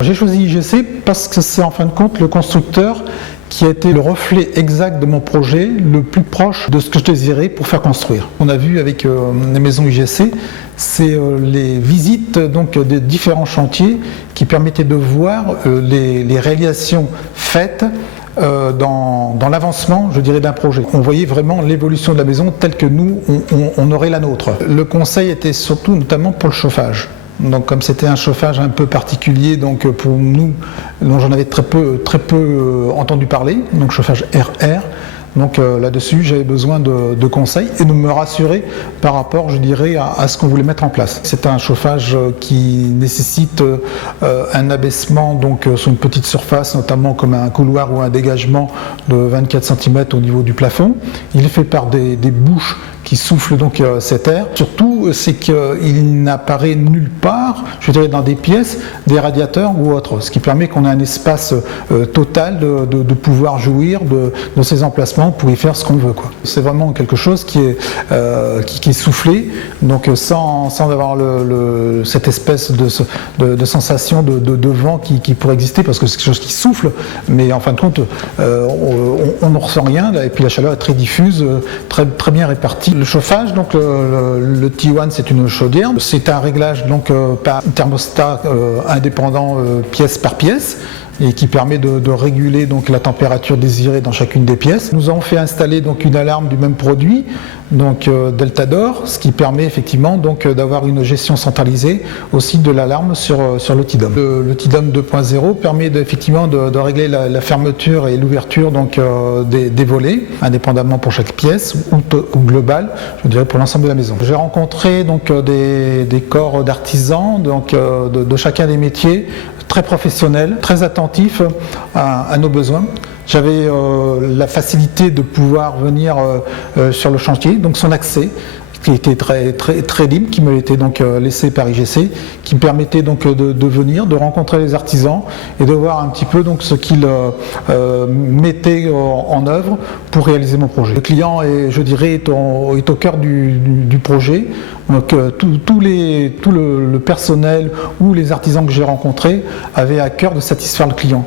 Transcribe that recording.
J'ai choisi IGC parce que c'est en fin de compte le constructeur qui a été le reflet exact de mon projet, le plus proche de ce que je désirais pour faire construire. On a vu avec les maisons IGC, c'est les visites donc, des différents chantiers qui permettaient de voir les réalisations faites dans l'avancement, je dirais, d'un projet. On voyait vraiment l'évolution de la maison telle que nous, on aurait la nôtre. Le conseil était surtout notamment pour le chauffage. Donc comme c'était un chauffage un peu particulier, donc pour nous, dont j'en avais très peu entendu parler, donc chauffage RR. Donc là-dessus, j'avais besoin de conseils et de me rassurer par rapport, je dirais, à ce qu'on voulait mettre en place. C'est un chauffage qui nécessite un abaissement donc sur une petite surface, notamment comme un couloir ou un dégagement de 24 cm au niveau du plafond. Il est fait par des bouches qui soufflent donc cet air. Surtout, c'est qu'il n'apparaît nulle part, je dirais, dans des pièces, des radiateurs ou autres, ce qui permet qu'on ait un espace total de pouvoir jouir de ces emplacements pour y faire ce qu'on veut, quoi. C'est vraiment quelque chose qui est soufflé, donc sans avoir cette espèce de sensation de vent qui pourrait exister, parce que c'est quelque chose qui souffle, mais en fin de compte, on ne ressent rien, et puis la chaleur est très diffuse, très bien répartie. Le chauffage, donc le T1, c'est une chaudière, c'est un réglage donc par thermostat indépendant pièce par pièce, et qui permet de réguler donc la température désirée dans chacune des pièces. Nous avons fait installer donc une alarme du même produit, donc Deltador, ce qui permet effectivement donc d'avoir une gestion centralisée aussi de l'alarme sur le TIDOM. Le TIDOM 2.0 permet effectivement de régler la fermeture et l'ouverture donc des volets, indépendamment pour chaque pièce ou global, je dirais pour l'ensemble de la maison. J'ai rencontré donc des corps d'artisans donc de chacun des métiers, très professionnels, très attentifs à nos besoins. J'avais la facilité de pouvoir venir sur le chantier, donc son accès qui était très libre, qui me était donc laissé par IGC, qui me permettait donc de venir, de rencontrer les artisans et de voir un petit peu donc ce qu'ils mettaient en œuvre pour réaliser mon projet. Le client est au cœur du projet. Donc tout le personnel ou les artisans que j'ai rencontrés avaient à cœur de satisfaire le client.